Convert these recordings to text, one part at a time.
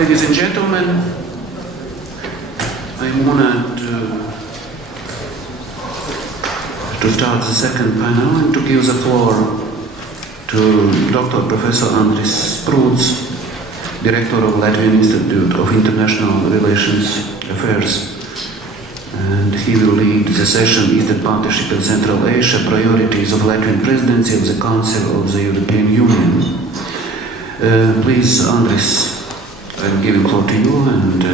Ladies and gentlemen, I'm honored to start the second panel and to give the floor to Dr. Professor Andris Sprūds, Director of Latvian Institute of International Relations Affairs. And he will lead the session Eastern Partnership in Central Asia, Priorities of Latvian Presidency of the Council of the European Union. Please, Andris, I'm giving floor to you, and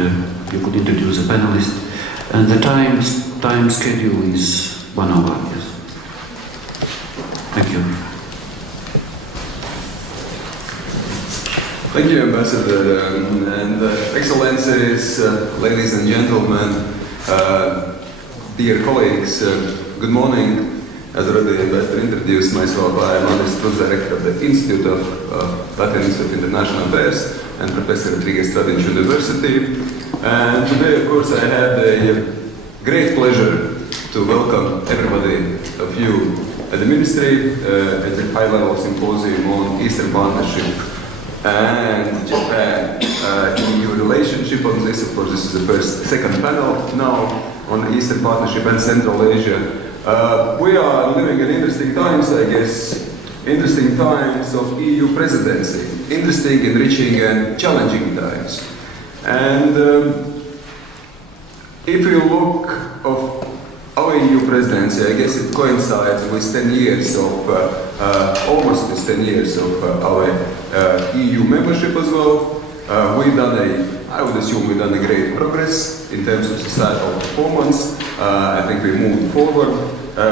you could introduce the panelists. And the time schedule is 1 hour. Yes. Thank you. Thank you, Ambassador, and Excellencies, ladies and gentlemen, dear colleagues, good morning. As already Ambassador introduced myself, I am Andris Sprūds, Director of the Institute of Latvian Institute of International Affairs and Professor at Riga Stradiņš University. And today, of course, I have the great pleasure to welcome everybody of you at the Ministry at the high-level Symposium on Eastern Partnership and Japan EU relationship. On this, of course, this is the second panel now on Eastern Partnership and Central Asia. We are living in interesting times, I guess, interesting times of EU presidency, interesting, enriching and challenging times. And if you look of our EU presidency, I guess it coincides with 10 years of, almost with 10 years of our EU membership as well. I would assume we've done a great progress in terms of societal performance. I think we moved forward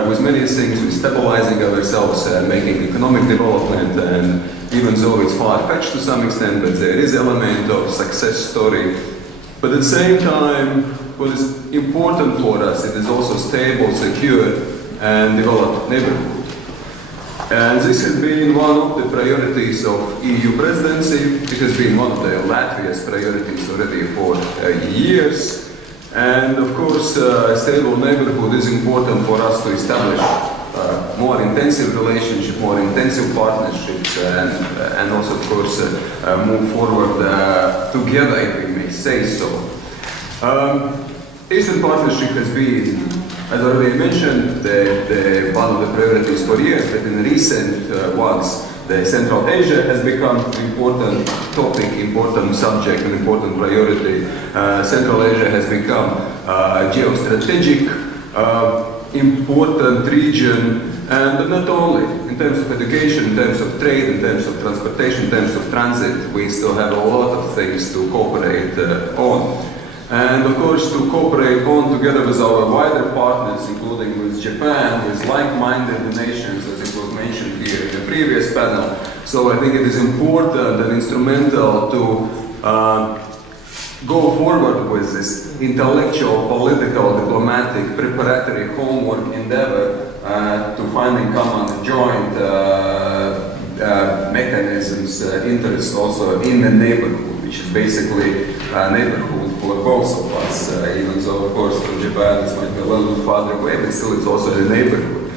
with many things, with stabilizing ourselves and making economic development, and even though it's far-fetched to some extent, but there is an element of success story. But at the same time, what is important for us, it is also stable, secure, and developed neighborhood. And this has been one of the priorities of EU presidency. It has been one of the Latvia's priorities already for years. And of course, a stable neighborhood is important for us to establish more intensive relationship, more intensive partnerships, and also, of course, move forward together, if we may say so. Eastern Partnership has been, as I already mentioned, one of the priorities for years, but in recent ones, the Central Asia has become an important topic, important subject, an important priority. Central Asia has become a geostrategic, important region, and not only in terms of education, in terms of trade, in terms of transportation, in terms of transit, we still have a lot of things to cooperate on. And of course, to cooperate on together with our wider partners, including with Japan, with like-minded nations, as it was mentioned here in the previous panel. So I think it is important and instrumental to go forward with this intellectual, political, diplomatic, preparatory homework endeavor to finding common joint mechanisms, interests also in the neighborhood, which is basically a neighborhood for both of us, even though, of course, from Japan this might be a little bit farther away, but still it's also a neighborhood.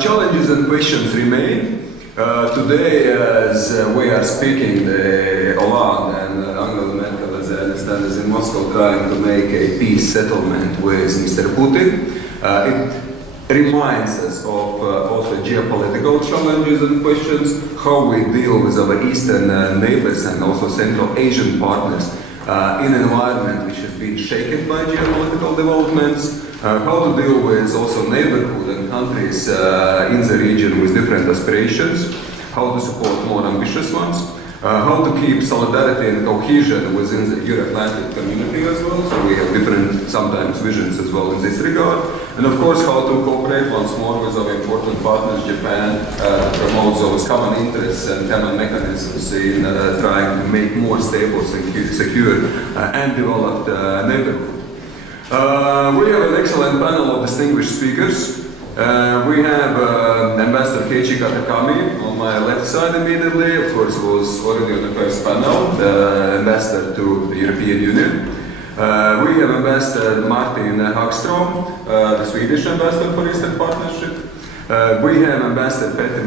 Challenges and questions remain. Today, as we are speaking, Hollande and Angela Merkel, as I understand, is in Moscow trying to make a peace settlement with Mr. Putin. It reminds us of also geopolitical challenges and questions, how we deal with our eastern neighbors and also Central Asian partners in an environment which has been shaken by geopolitical developments, how to deal with also neighborhood and countries in the region with different aspirations, how to support more ambitious ones, how to keep solidarity and cohesion within the Euro-Atlantic community as well, so we have different, sometimes, visions as well in this regard, and of course how to cooperate once more with our important partners, Japan, to promote those common interests and common mechanisms in trying to make more stable, secure, and developed neighborhood. We have an excellent panel of distinguished speakers. We have Ambassador Keiichi Katakami on my left side immediately, of course, was already on the first panel, the Ambassador to the European Union. We have Ambassador Martin Hagstrom, the Swedish Ambassador for Eastern Partnership. We have Ambassador Petr,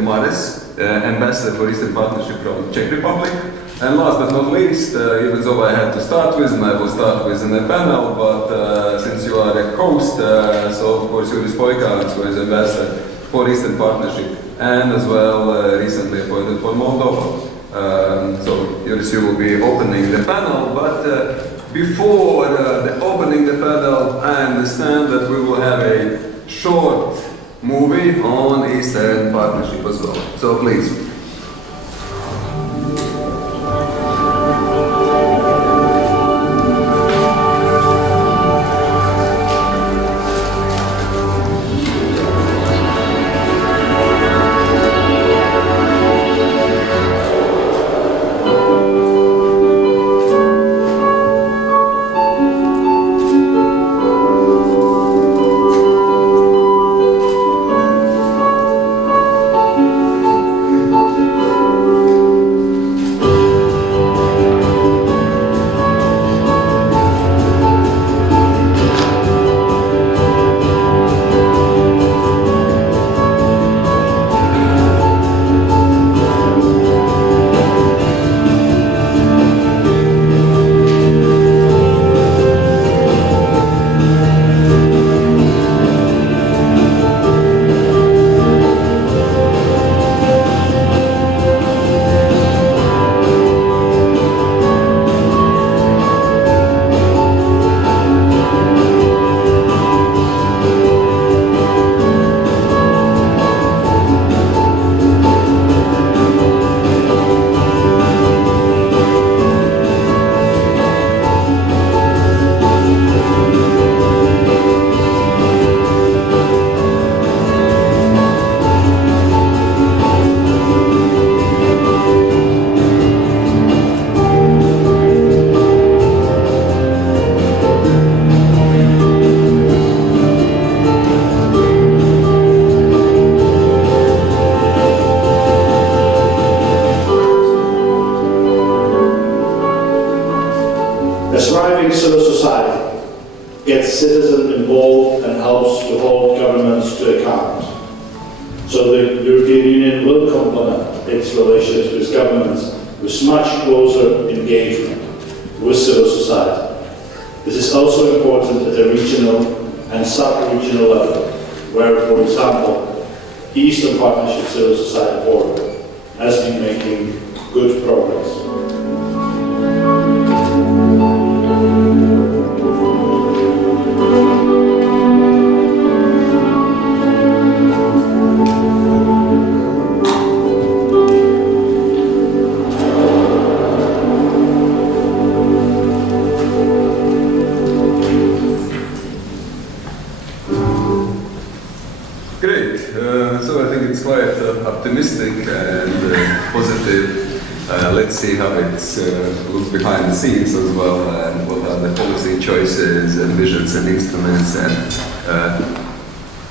Ambassador for Eastern Partnership from Czech Republic. And last but not least, even though I had to start with, and I will start with in a panel, but since you are a host, so of course Juris Poikāns, who is ambassador for Eastern Partnership, and as well recently appointed for Moldova. So Juris, you will be opening the panel, but before the opening the panel, I understand that we will have a short movie on Eastern Partnership as well. So please.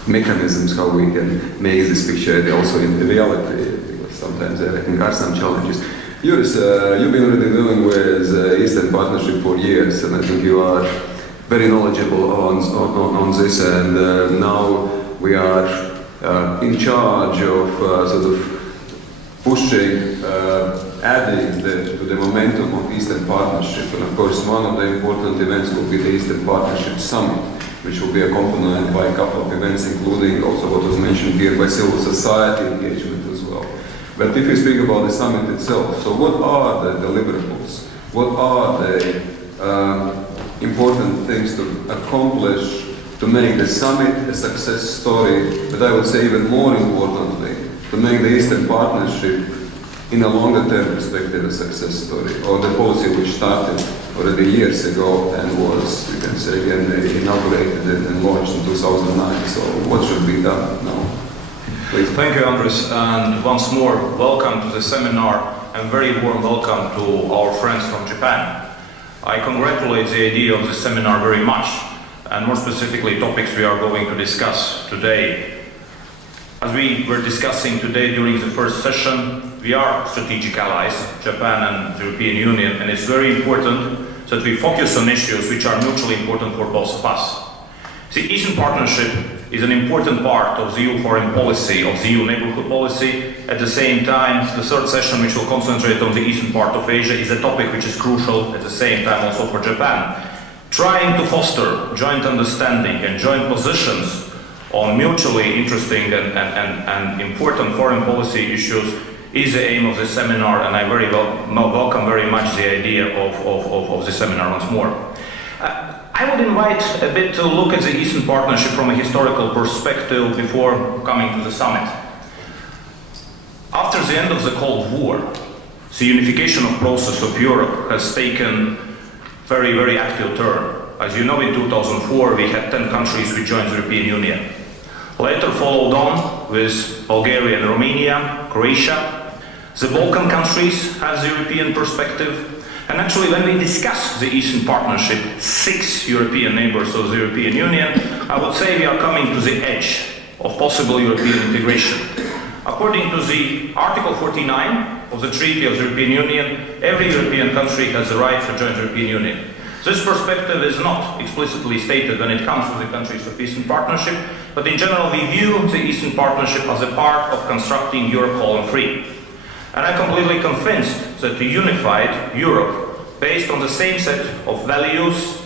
Mechanisms how we can make this picture also in reality, because sometimes I think are some challenges. Juris, you've been already dealing with Eastern Partnership for years, and I think you are very knowledgeable on this, and now we are in charge of sort of pushing, adding to the momentum of Eastern Partnership. And of course, one of the important events will be the Eastern Partnership Summit, which will be accompanied by a couple of events, including also what was mentioned here by civil society engagement as well. But if you speak about the summit itself, so what are the deliverables? What are the important things to accomplish to make the summit a success story, but I would say even more importantly, to make the Eastern Partnership in a longer term perspective a success story, or the policy which started already years ago and was, you can say, again, inaugurated and launched in 2009. So what should be done now? Please. Thank you, Andris, and once more, welcome to the seminar, and very warm welcome to our friends from Japan. I congratulate the idea of the seminar very much, and more specifically topics we are going to discuss today. As we were discussing today during the first session, we are strategic allies, Japan and the European Union, and it's very important that we focus on issues which are mutually important for both of us. The Eastern Partnership is an important part of the EU foreign policy, of the EU neighborhood policy. At the same time, the third session, which will concentrate on the eastern part of Asia, is a topic which is crucial at the same time also for Japan. Trying to foster joint understanding and joint positions on mutually interesting and important foreign policy issues is the aim of the seminar, and I very welcome very much the idea of the seminar once more. I would invite a bit to look at the Eastern Partnership from a historical perspective before coming to the summit. After the end of the Cold War, the unification of process of Europe has taken very, very active turn. As you know, in 2004 we had 10 countries which joined the European Union. Later followed on with Bulgaria and Romania, Croatia. The Balkan countries have the European perspective. And actually, when we discuss the Eastern Partnership, 6 European neighbors of the European Union, I would say we are coming to the edge of possible European integration. According to the Article 49 of the Treaty of the European Union, every European country has the right to join the European Union. This perspective is not explicitly stated when it comes to the countries of Eastern Partnership, but in general we view the Eastern Partnership as a part of constructing Europe whole and free. And I'm completely convinced that a unified Europe, based on the same set of values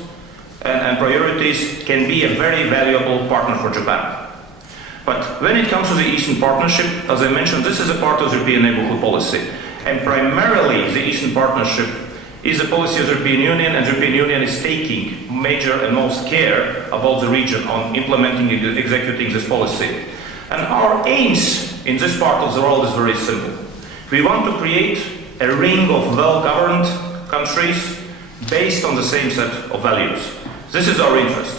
and priorities, can be a very valuable partner for Japan. But when it comes to the Eastern Partnership, as I mentioned, this is a part of the European neighborhood policy. And primarily the Eastern Partnership is a policy of the European Union, and the European Union is taking major and most care about the region on implementing and executing this policy. And our aims in this part of the world is very simple. We want to create a ring of well-governed countries based on the same set of values. This is our interest.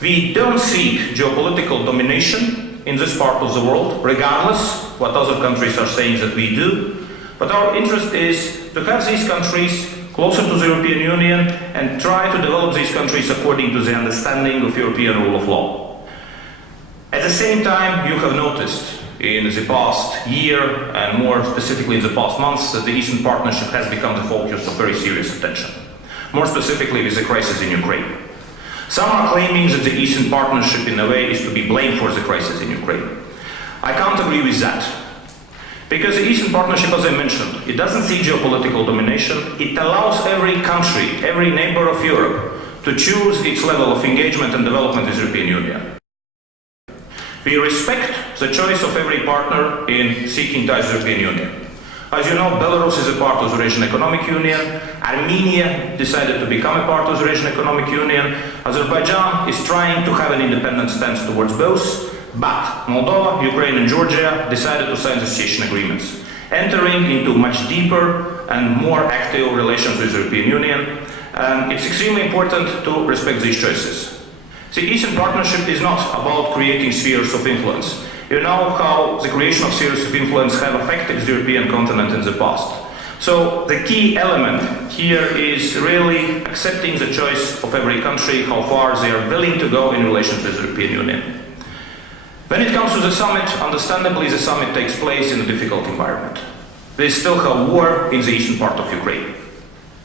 We don't seek geopolitical domination in this part of the world, regardless what other countries are saying that we do. But our interest is to have these countries closer to the European Union and try to develop these countries according to the understanding of European rule of law. At the same time, you have noticed in the past year, and more specifically in the past months, that the Eastern Partnership has become the focus of very serious attention. More specifically with the crisis in Ukraine. Some are claiming that the Eastern Partnership in a way is to be blamed for the crisis in Ukraine. I can't agree with that. Because the Eastern Partnership, as I mentioned, it doesn't see geopolitical domination. It allows every country, every neighbor of Europe, to choose its level of engagement and development with the European Union. We respect the choice of every partner in seeking ties with the European Union. As you know, Belarus is a part of the Eurasian Economic Union. Armenia decided to become a part of the Eurasian Economic Union. Azerbaijan is trying to have an independent stance towards both, but Moldova, Ukraine and Georgia decided to sign the association agreements, entering into much deeper and more active relations with the European Union. And it's extremely important to respect these choices. The Eastern Partnership is not about creating spheres of influence. You know how the creation of spheres of influence have affected the European continent in the past. So the key element here is really accepting the choice of every country, how far they are willing to go in relation to the European Union. When it comes to the summit, understandably the summit takes place in a difficult environment. We still have war in the eastern part of Ukraine.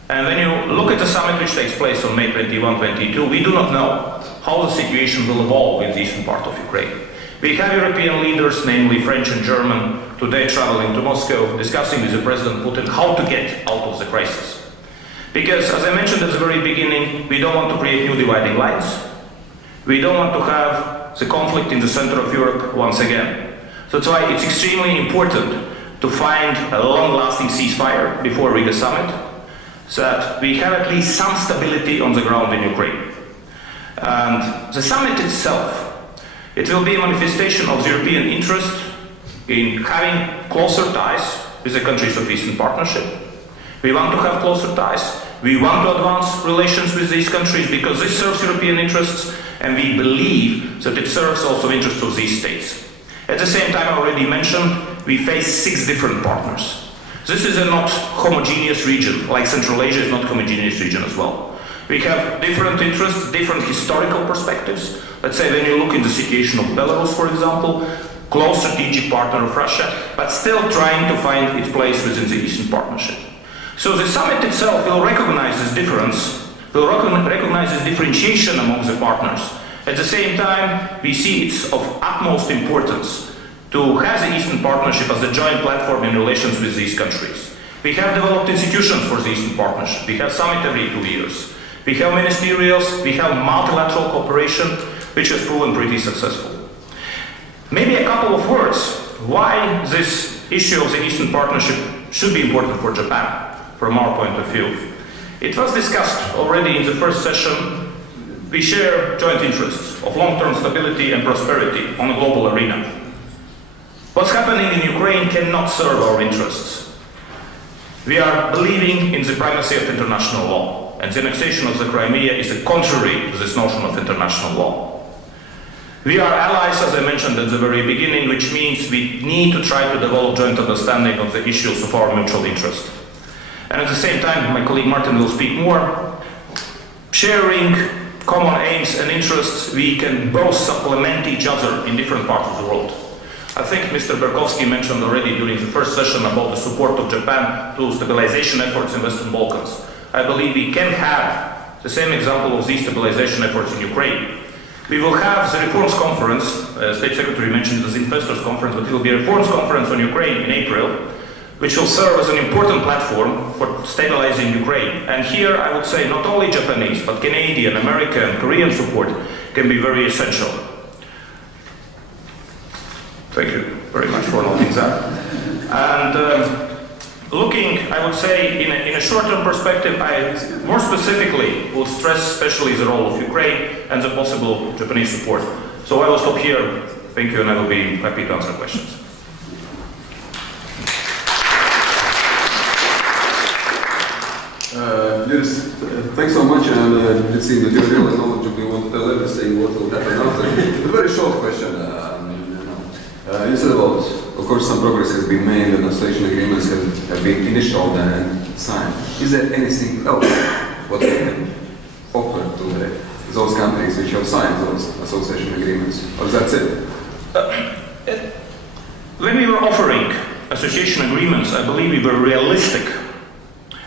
And when you look at the summit which takes place on May 21-22, we do not know how the situation will evolve in the eastern part of Ukraine. We have European leaders, namely French and German, today traveling to Moscow, discussing with the President Putin how to get out of the crisis. Because, as I mentioned at the very beginning, we don't want to create new dividing lines. We don't want to have the conflict in the center of Europe once again. So that's why it's extremely important to find a long-lasting ceasefire before Riga summit, so that we have at least some stability on the ground in Ukraine. And the summit itself, it will be a manifestation of the European interest in having closer ties with the countries of Eastern Partnership. We want to have closer ties. We want to advance relations with these countries because this serves European interests, and we believe that it serves also the interests of these states. At the same time, I already mentioned, we face 6 different partners. This is a not homogeneous region, like Central Asia is not a homogeneous region as well. We have different interests, different historical perspectives. Let's say when you look in the situation of Belarus, for example, close strategic partner of Russia, but still trying to find its place within the Eastern Partnership. So the summit itself will recognize this difference, will recognize this differentiation among the partners. At the same time, we see it's of utmost importance to have the Eastern Partnership as a joint platform in relations with these countries. We have developed institutions for the Eastern Partnership. We have summit every 2 years. We have ministerials, we have multilateral cooperation, which has proven pretty successful. Maybe a couple of words why this issue of the Eastern Partnership should be important for Japan, from our point of view. It was discussed already in the first session. We share joint interests of long-term stability and prosperity on a global arena. What's happening in Ukraine cannot serve our interests. We are believing in the primacy of international law, and the annexation of the Crimea is contrary to this notion of international law. We are allies, as I mentioned at the very beginning, which means we need to try to develop joint understanding of the issues of our mutual interest. And at the same time, my colleague Martin will speak more, sharing common aims and interests, we can both supplement each other in different parts of the world. I think Mr. Berkowski mentioned already during the first session about the support of Japan to stabilization efforts in Western Balkans. I believe we can have the same example of these stabilization efforts in Ukraine. We will have the Reforms Conference, State Secretary mentioned the Investors Conference, but it will be a Reforms Conference on Ukraine in April, which will serve as an important platform for stabilizing Ukraine. And here I would say not only Japanese, but Canadian, American, Korean support can be very essential. Thank you very much for noting that. And looking, I would say, in a short-term perspective, I more specifically will stress especially the role of Ukraine and the possible Japanese support. So I will stop here. Thank you, and I will be happy to answer questions. Juris, thanks so much, and it seems that you're really knowledgeable. You want to tell everything what will happen after. A very short question. You said about, of course, some progress has been made and association agreements have been initialed and signed. Is there anything else what we can offer to those countries which have signed those association agreements? Or is that it? When we were offering association agreements, I believe we were realistic.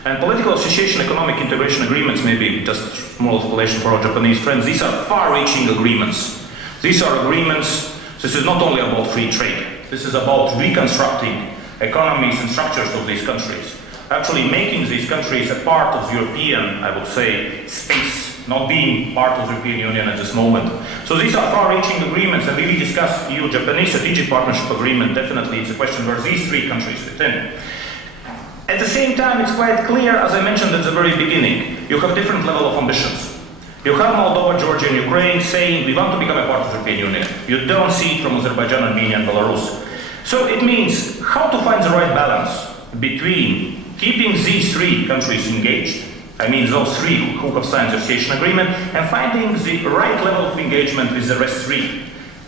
And political association economic integration agreements, maybe just small explanation for our Japanese friends, these are far-reaching agreements. These are agreements. This is not only about free trade. This is about reconstructing economies and structures of these countries. Actually making these countries a part of the European, I would say, space, not being part of the European Union at this moment. So these are far-reaching agreements, and when we discuss EU-Japanese strategic partnership agreement, definitely it's a question where these three countries fit in. At the same time, it's quite clear, as I mentioned at the very beginning, you have different level of ambitions. You have Moldova, Georgia, and Ukraine saying we want to become a part of the European Union. You don't see it from Azerbaijan, Armenia, and Belarus. So it means how to find the right balance between keeping these three countries engaged, I mean those three who have signed the association agreement, and finding the right level of engagement with the rest three,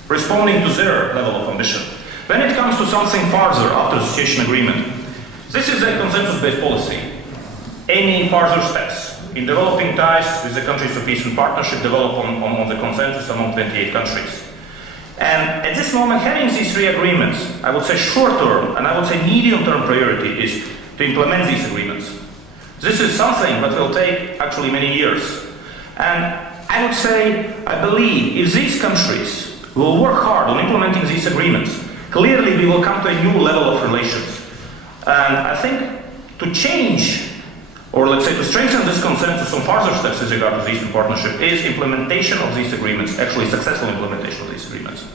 responding to their level of ambition. When it comes to something farther after the association agreement, this is a consensus-based policy. Any further steps in developing ties with the countries of Eastern Partnership develop on the consensus among 28 countries. And at this moment, having these three agreements, I would say short-term and I would say medium-term priority is to implement these agreements. This is something that will take actually many years. And I would say, I believe if these countries will work hard on implementing these agreements, clearly we will come to a new level of relations. And I think to change, or let's say to strengthen this consensus on further steps with regard to the Eastern Partnership is implementation of these agreements, actually successful implementation of these agreements.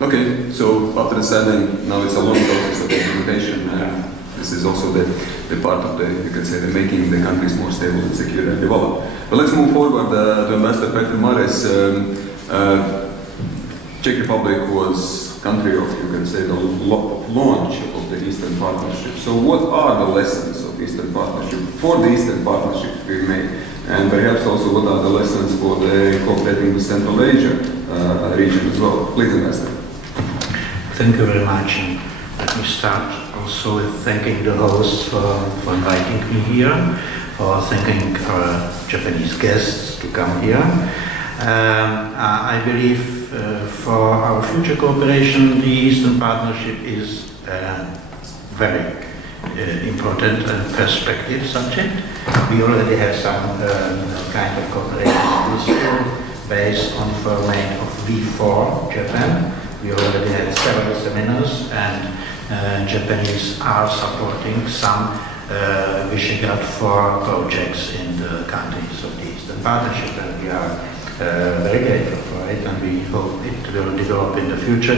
Okay, so after the signing, now it's a long process of implementation, and this is also the part of the, you can say, the making the countries more stable and secure and developed. But let's move forward to Ambassador Petr. Czech Republic was country of, you can say, the launch of the Eastern Partnership. So what are the lessons of Eastern Partnership, for the Eastern Partnership to be made? And perhaps also what are the lessons for the cooperating with Central Asia region as well? Please, Ambassador. Thank you very much. And let me start also with thanking the host for inviting me here, for thanking our Japanese guests to come here. I believe for our future cooperation, the Eastern Partnership is very important and perspective subject. We already have some kind of cooperation in this field based on format of V4 Japan. We already had several seminars, and Japanese are supporting some Visegrad 4 projects in the countries of the Eastern Partnership, and we are very grateful for it, and we hope it will develop in the future,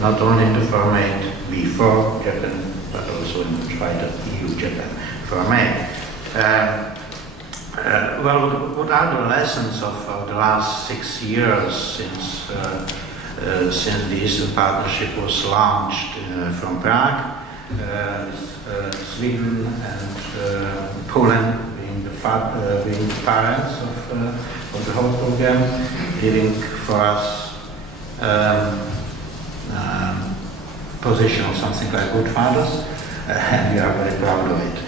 not only in the format V4 Japan, but also in the wider EU-Japan format. Well, what are the lessons of the last 6 years since the Eastern Partnership was launched from Prague? Sweden and Poland being the parents of the whole program, giving for us position of something like good fathers, and we are very proud of it.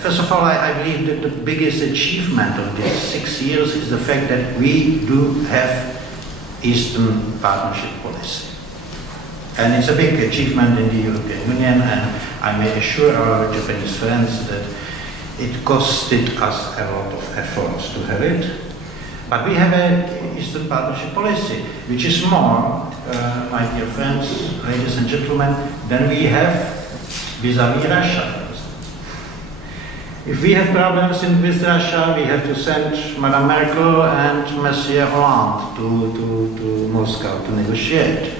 First of all, I believe that the biggest achievement of these 6 years is the fact that we do have Eastern Partnership policy. And it's a big achievement in the European Union, and I may assure our Japanese friends that it costed us a lot of efforts to have it. But we have an Eastern Partnership policy, which is more, my dear friends, ladies and gentlemen, than we have vis-à-vis Russia. If we have problems with Russia, we have to send Madame Merkel and Monsieur Hollande to Moscow to negotiate.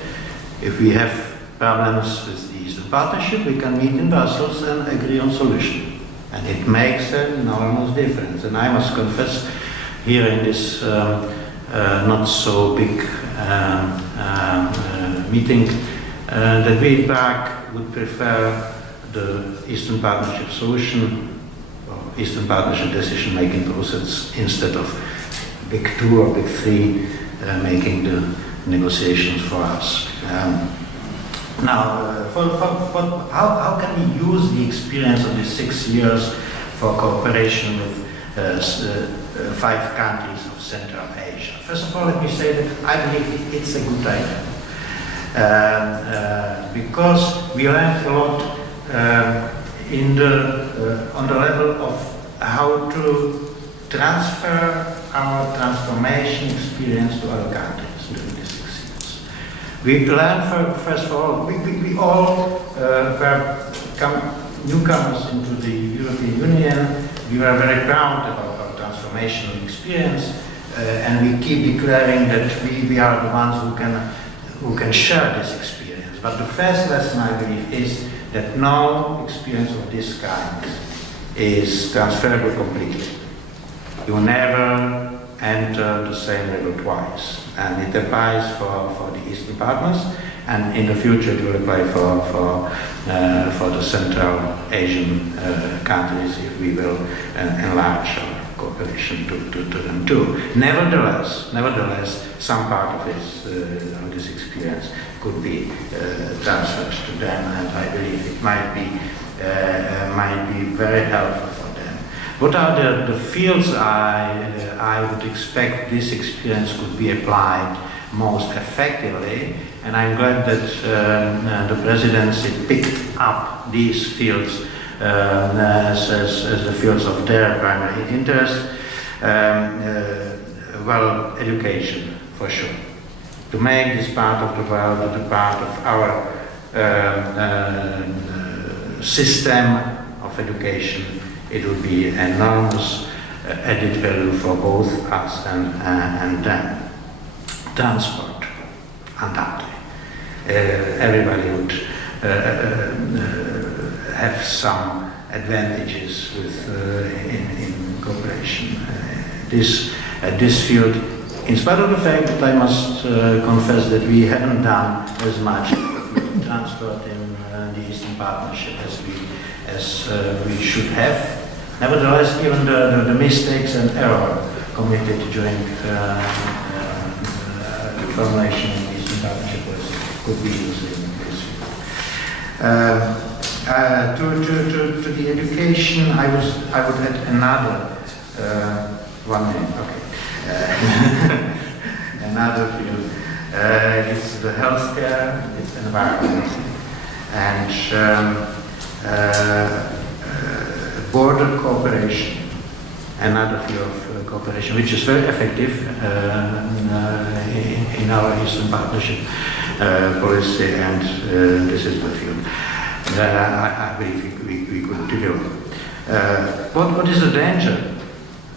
If we have problems with the Eastern Partnership, we can meet in Brussels and agree on solution. And it makes an enormous difference. And I must confess, here in this not so big meeting, that we in Prague would prefer the Eastern Partnership solution, or Eastern Partnership decision-making process, instead of Big Two or Big Three making the negotiations for us. Now, how can we use the experience of these 6 years for cooperation with 5 countries of Central Asia? First of all, let me say that I believe it's a good idea. Because we learned a lot on the level of how to transfer our transformation experience to other countries during these 6 years. We learned, first of all, we all were newcomers into the European Union. We were very proud about our transformational experience, and we keep declaring that we are the ones who can share this experience. But the first lesson, I believe, is that no experience of this kind is transferable completely. You never enter the same level twice, and it applies for the Eastern partners, and in the future it will apply for the Central Asian countries if we will enlarge our cooperation to them too. Nevertheless, some part of this experience could be transferred to them, and I believe it might be very helpful for them. What are the fields I would expect this experience could be applied most effectively? And I'm glad that the presidency picked up these fields as the fields of their primary interest. Well, education, for sure. To make this part of the world a part of our system of education, it would be enormous added value for both us and them. Transport, undoubtedly. Everybody would have some advantages in cooperation. This field, in spite of the fact that I must confess that we haven't done as much transport in the Eastern Partnership as we should have. Nevertheless, even the mistakes and error committed during the formulation of the Eastern Partnership could be used in this field. To the education, I would add another 1 minute. Okay. Another field. It's the healthcare, it's environment, and border cooperation another field of cooperation, which is very effective in our Eastern Partnership policy, and this is the field I believe we could develop. What is the danger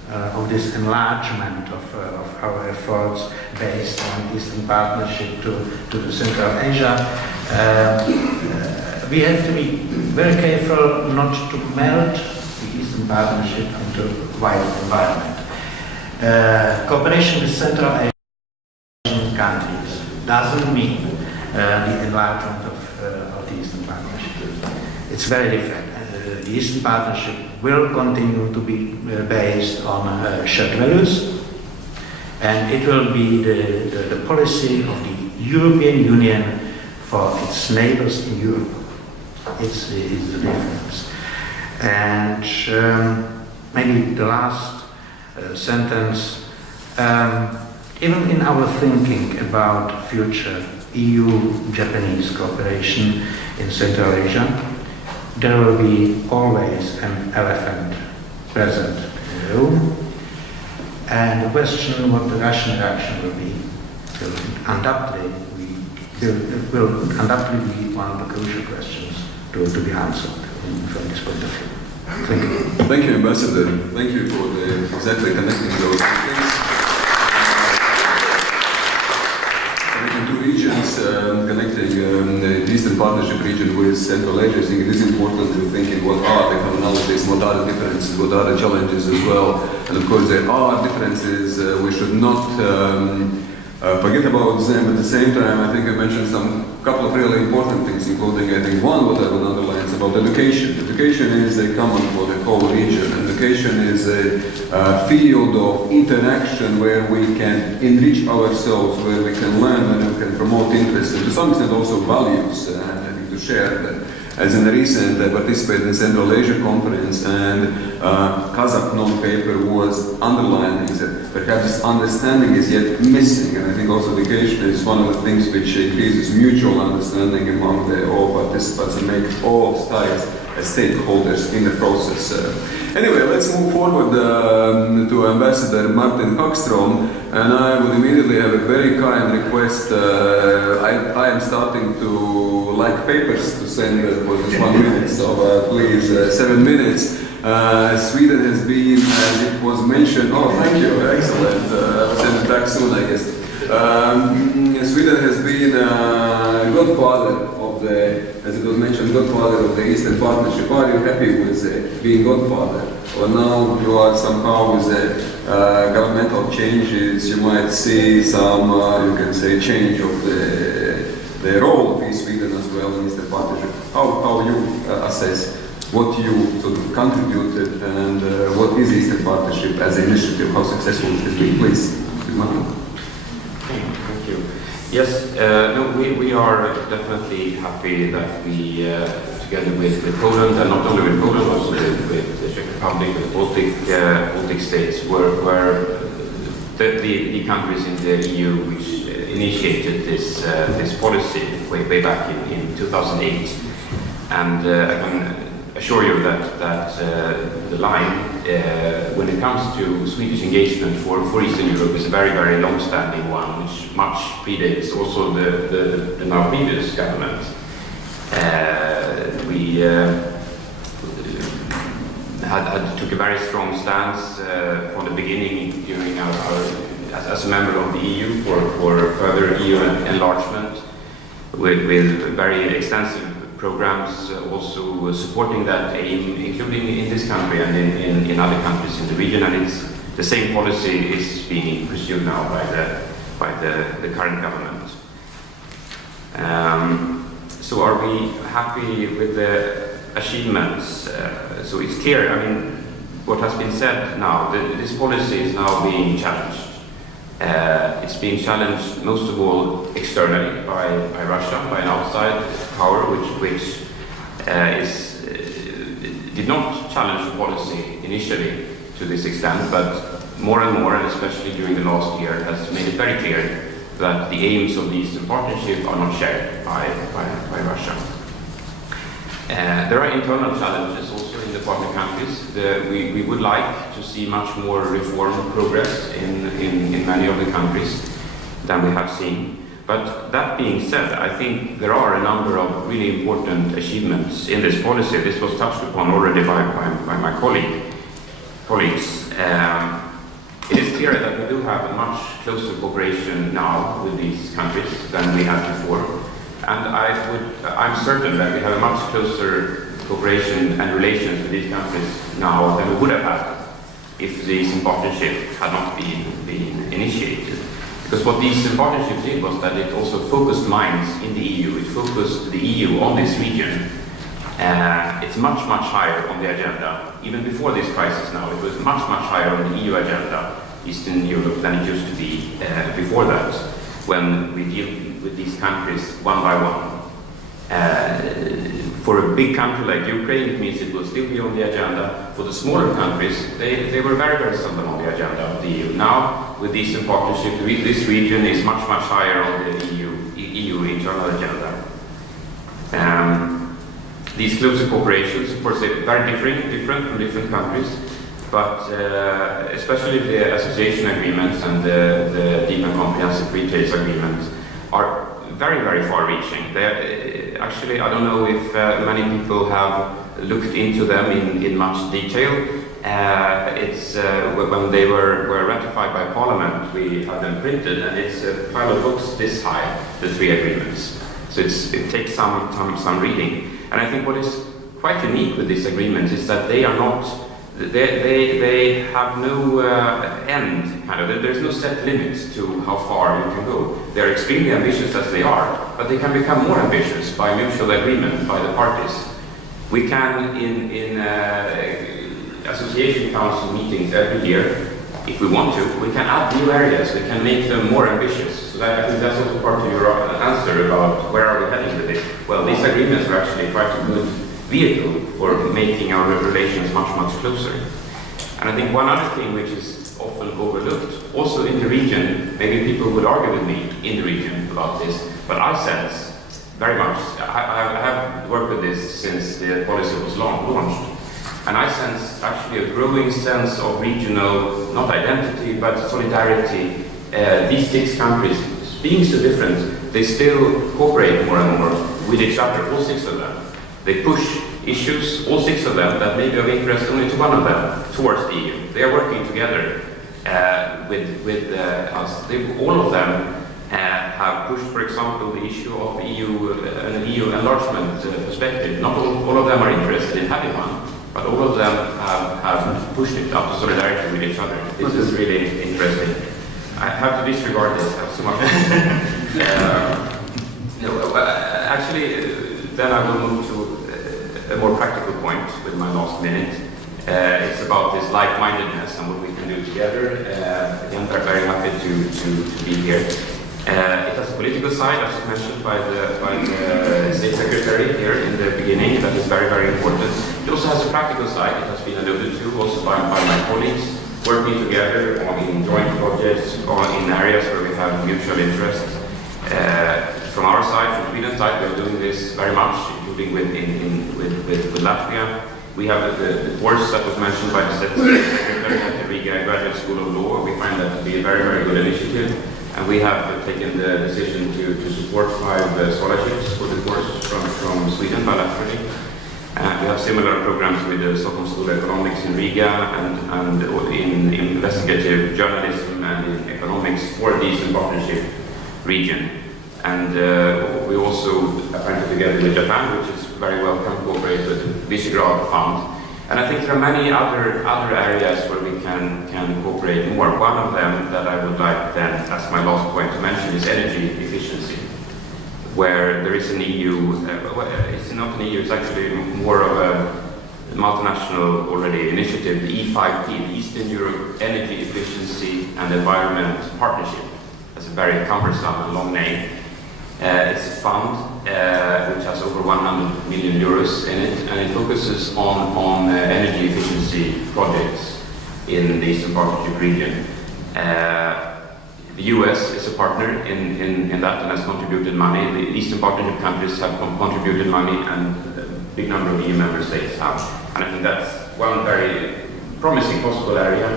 of this enlargement of our efforts based on Eastern Partnership to Central Asia? We have to be very careful not to melt the Eastern Partnership into a wider environment. Cooperation with Central Asian countries doesn't mean the enlargement of the Eastern Partnership. It's very different. The Eastern Partnership will continue to be based on shared values, and it will be the policy of the European Union for its neighbors in Europe. It's the difference. And maybe the last sentence, even in our thinking about future EU-Japanese cooperation in Central Asia, there will be always an elephant present in the room, and the question what the Russian reaction will be will undoubtedly be one of the crucial questions to be answered from this point of view. Thank you. Thank you, Ambassador. Thank you for exactly connecting those things. Connecting two regions, connecting the Eastern Partnership region with Central Asia. I think it is important to think in what are the commonalities, what are the differences, what are the challenges as well. And of course there are differences, we should not forget about them. At the same time, I think I mentioned couple of really important things, including, I think, one what I would underline is about education. Education is a common for the whole region. Education is a field of interaction where we can enrich ourselves, where we can learn and we can promote interests, and to some extent also values, and I think to share that. As in the recent, I participated in Central Asia conference, and Kazakh non-paper was underlining that perhaps this understanding is yet missing, and I think also education is one of the things which increases mutual understanding among all participants and makes all sides as stakeholders in the process. Anyway, let's move forward to Ambassador Martin Hagstrom, and I would immediately have a very kind request. I am starting to like papers to send for this 1 minute, so please, 7 minutes. Sweden has been, as it was mentioned, oh thank you, excellent, I'll send it back soon I guess. Sweden has been godfather of the, as it was mentioned, godfather of the Eastern Partnership. Are you happy with being godfather? Or now you are somehow with the governmental changes, you might see some, you can say, change of the role of Sweden as well in Eastern Partnership. How you assess what you sort of contributed and what is Eastern Partnership as an initiative, how successful it has been? Please, Martin. Thank you. Yes, no, we are definitely happy that we, together with Poland, and not only with Poland, also with the Czech Republic, with Baltic states, were the countries in the EU which initiated this policy way back in 2008. And I can assure you that the line, when it comes to Swedish engagement for Eastern Europe, is a very, very long-standing one, which much predates also the now previous government. We took a very strong stance from the beginning during as a member of the EU for further EU enlargement, with very extensive programs also supporting that aim, including in this country and in other countries in the region, and the same policy is being pursued now by the current government. So are we happy with the achievements? So it's clear, I mean, what has been said now, this policy is now being challenged. It's being challenged most of all externally by Russia, by an outside power which did not challenge the policy initially to this extent, but more and more, and especially during the last year, has made it very clear that the aims of the Eastern Partnership are not shared by Russia. There are internal challenges also in the partner countries. We would like to see much more reform progress in many of the countries than we have seen. But that being said, I think there are a number of really important achievements in this policy. This was touched upon already by my colleagues. It is clear that we do have a much closer cooperation now with these countries than we had before. And I'm certain that we have a much closer cooperation and relations with these countries now than we would have had if the partnership had not been initiated. Because what these partnerships did was that it also focused minds in the EU. It focused the EU on this region. It's much higher on the agenda. Even before this crisis now, it was much higher on the EU agenda, Eastern Europe, than it used to be before that, when we deal with these countries one by one. For a big country like Ukraine, it means it will still be on the agenda. For the smaller countries, they were very seldom on the agenda of the EU. Now, with this partnership, this region is much higher on the EU internal agenda. These closer cooperations, of course, they're very different from different countries, but especially the association agreements and the deep and comprehensive free trade agreements are very far-reaching. Actually, I don't know if many people have looked into them in much detail. When they were ratified by Parliament, we had them printed, and it's a pile of books this high, the 3 agreements. So it takes some reading. And I think what is quite unique with these agreements is that they are not, they have no end, kind of. There's no set limits to how far you can go. They're extremely ambitious as they are, but they can become more ambitious by mutual agreement by the parties. We can, in association council meetings every year, if we want to, we can add new areas, we can make them more ambitious. So I think that's also part of your answer about where are we heading with this. Well, these agreements are actually quite a good vehicle for making our relations much closer. And I think one other thing which is often overlooked, also in the region, maybe people would argue with me in the region about this, but I sense very much, I have worked with this since the policy was launched, and I sense actually a growing sense of regional, not identity, but solidarity. These 6 countries, being so different, they still cooperate more and more with each other, all 6 of them. They push issues, all 6 of them, that may be of interest only to one of them, towards the EU. They are working together with us. All of them have pushed, for example, the issue of an EU enlargement perspective. Not all of them are interested in having one, but all of them have pushed it out to solidarity with each other. This is really interesting. I have to disregard this. I have so much. Actually, then I will move to a more practical point with my last minute. It's about this like-mindedness and what we can do together. Again, we're very happy to be here. It has a political side, as mentioned by the State Secretary here in the beginning, that is very important. It also has a practical side, it has been alluded to also by my colleagues, working together in joint projects or in areas where we have mutual interests. From our side, from Sweden's side, we're doing this very much, including with Latvia. We have the course that was mentioned by the Secretary at the Riga Graduate School of Law. We find that to be a very good initiative. And we have taken the decision to support 5 scholarships for the course from Sweden bilaterally. We have similar programs with the Stockholm School of Economics in Riga and in investigative journalism and in economics for the Eastern Partnership region. And we also appointed together with Japan, which is very welcome, cooperate with the Visegrad Fund. And I think there are many other areas where we can cooperate more. One of them that I would like then, as my last point to mention, is energy efficiency, where there is an EU, it's not an EU, it's actually more of a multinational already initiative, the E5P, the Eastern Europe Energy Efficiency and Environment Partnership. That's a very cumbersome and long name. It's a fund which has over 100 million euros in it, and it focuses on energy efficiency projects in the Eastern Partnership region. The US is a partner in that and has contributed money. The Eastern Partnership countries have contributed money, and a big number of EU member states have. And I think that's one very promising possible area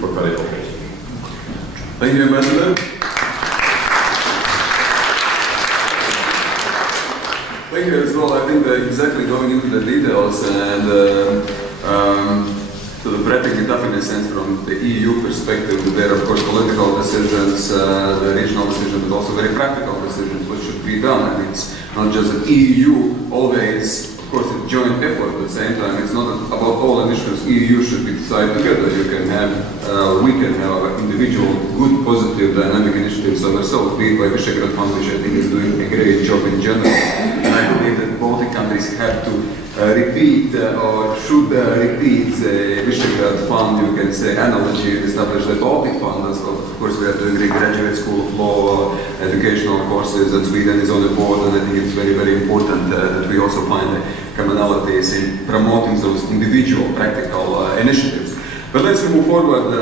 for further cooperation. Thank you, Ambassador. Thank you as well. I think that exactly going into the details and to the wrapping it up in a sense from the EU perspective, there are of course political decisions, the regional decisions, but also very practical decisions what should be done. And it's not just an EU always, of course, a joint effort at the same time. It's not about all initiatives EU should be decided together. You can have, we can have individual, good, positive, dynamic initiatives ourselves, be it by Visegrad Fund, which I think is doing a great job in general. And I believe that Baltic countries have to repeat or should repeat the Visegrad Fund, you can say, analogy, and establish the Baltic Fund as well. Of course, we are doing the graduate school of law, educational courses, and Sweden is on the board, and I think it's very, very important that we also find commonalities in promoting those individual practical initiatives. But let's move forward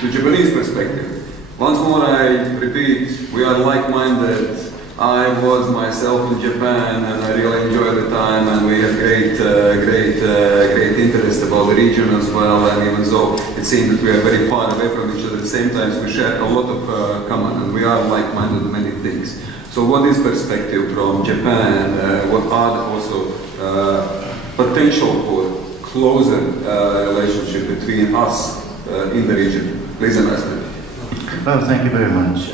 to Japanese perspective. Once more, I repeat, we are like-minded. I was myself in Japan, and I really enjoyed the time, and we had great interest about the region as well. And even though it seemed that we are very far away from each other, at the same time we share a lot of common, and we are like-minded in many things. So, what is perspective from Japan? What are also potential for closer relationship between us in the region? Please, Ambassador. Well, thank you very much.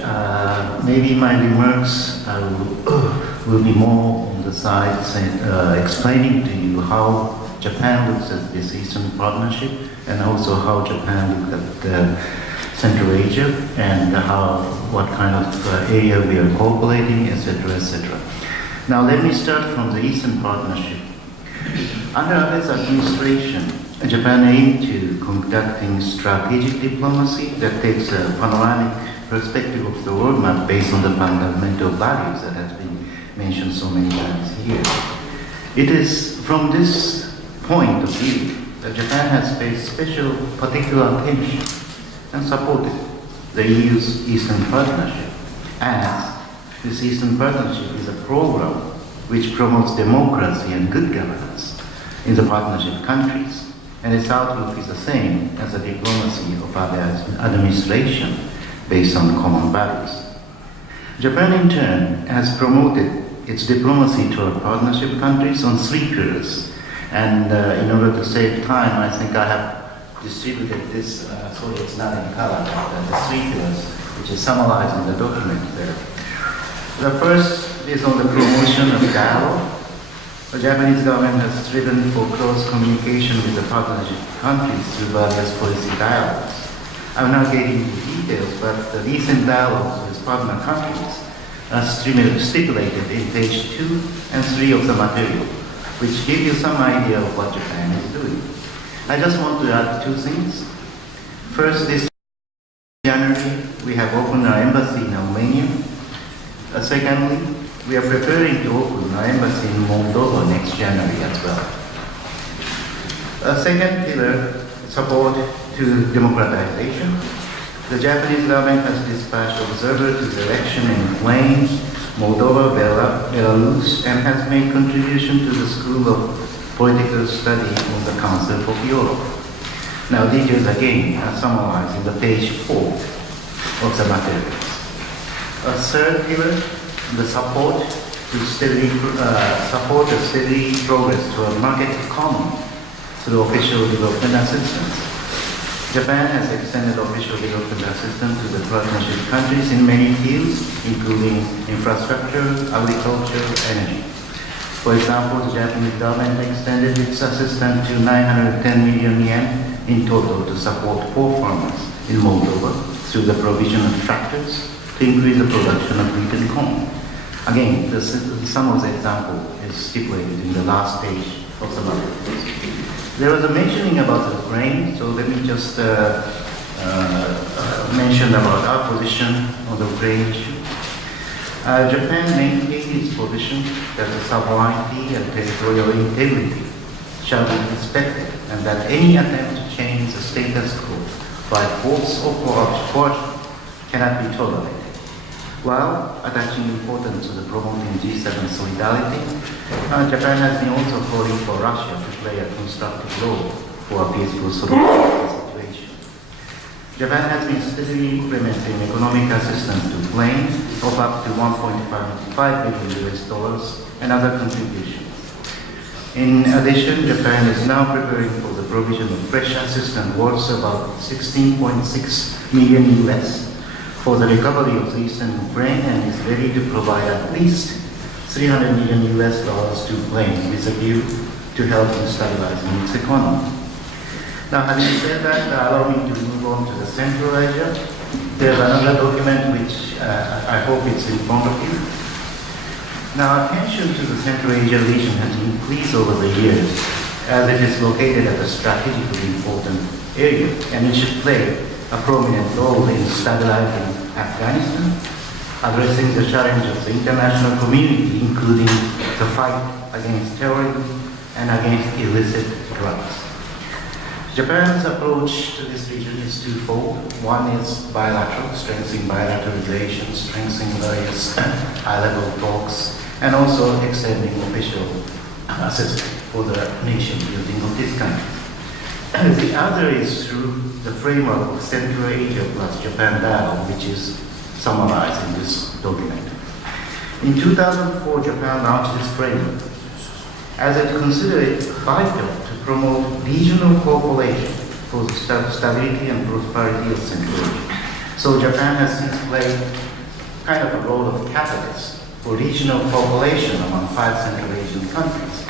Maybe my remarks will be more on the side explaining to you how Japan looks at this Eastern Partnership, and also how Japan looks at Central Asia, and what kind of area we are cooperating, etc., etc. Now, let me start from the Eastern Partnership. Under Abe's administration, Japan aimed to conducting strategic diplomacy that takes a panoramic perspective of the world map based on the fundamental values that has been mentioned so many times here. It is from this point of view that Japan has paid special particular attention and supported the EU's Eastern Partnership, as this Eastern Partnership is a program which promotes democracy and good governance in the partnership countries. And its outlook is the same as the diplomacy of our administration based on common values. Japan, in turn, has promoted its diplomacy toward partnership countries on 3 pillars. And in order to save time, I think I have distributed this so it's not in color, the 3 pillars, which is summarized in the document there. The first is on the promotion of dialogue. The Japanese government has striven for close communication with the partnership countries through various policy dialogues. I'm not getting into details, but the recent dialogues with partner countries are stipulated in page 2 and 3 of the material, which give you some idea of what Japan is doing. I just want to add 2 things. First, this January, we have opened our embassy in Romania. Secondly, we are preparing to open our embassy in Moldova next January as well. A second pillar, support to democratization. The Japanese government has dispatched observers to the election in Ukraine, Moldova, Belarus, and has made contribution to the School of Political Study of the Council of Europe. Now, details again are summarized in the page 4 of the material. A third pillar, the support to steady progress to a market economy through official development assistance. Japan has extended official development assistance to the partnership countries in many fields, including infrastructure, agriculture, energy. For example, the Japanese government extended its assistance to 910 million yen in total to support poor farmers in Moldova through the provision of tractors to increase the production of wheat and corn. Again, some of the example is stipulated in the last page of the material. There was a mentioning about the grain, so let me just mention about our position on the grain issue. Japan maintained its position that the sovereignty and territorial integrity shall be respected, and that any attempt to change the status quo by force or coercion cannot be tolerated. While attaching importance to the promoting G7 solidarity, Japan has been also calling for Russia to play a constructive role for a peaceful solution to the situation. Japan has been steadily implementing economic assistance to planes of up to $1.5 billion and other contributions. In addition, Japan is now preparing for the provision of fresh assistance worth about $16.6 million US for the recovery of the eastern Ukraine and is ready to provide at least $300 million US to planes with a view to help in stabilizing its economy. Now, having said that, allow me to move on to the Central Asia. There's another document which I hope it's in front of you. Now, attention to the Central Asia region has increased over the years as it is located at a strategically important area and it should play a prominent role in stabilizing Afghanistan, addressing the challenge of the international community, including the fight against terrorism and against illicit drugs. Japan's approach to this region is twofold. One is bilateral, strengthening bilateral relations, strengthening various high-level talks, and also extending official assistance for the nation building of this country. The other is through the framework of Central Asia plus Japan dialogue, which is summarized in this document. In 2004, Japan launched this framework as it considered it vital to promote regional cooperation for the stability and prosperity of Central Asia. So Japan has since played kind of a role of catalyst for regional cooperation among 5 Central Asian countries.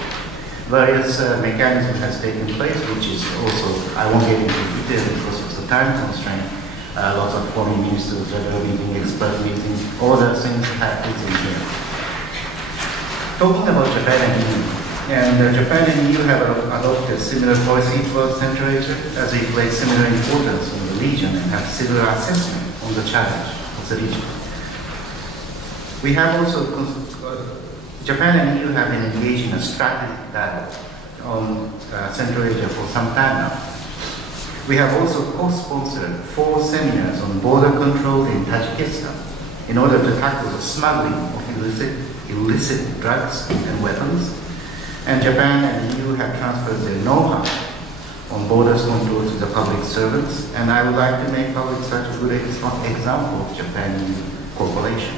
Various mechanisms has taken place, which is also, I won't get into detail because of the time constraint. Lots of foreign ministers, regular meeting, expert meeting, all the things happen in here. Talking about Japan and EU, and Japan and EU have adopted similar policy for Central Asia as they place similar importance in the region and have similar assessment on the challenge of the region. We have also, Japan and EU have been engaged in a strategic dialogue on Central Asia for some time now. We have also co-sponsored 4 seminars on border control in Tajikistan in order to tackle the smuggling of illicit drugs and weapons. And Japan and the EU have transferred their know-how on borders control to the public servants. And I would like to make public such a good example of Japan-EU cooperation.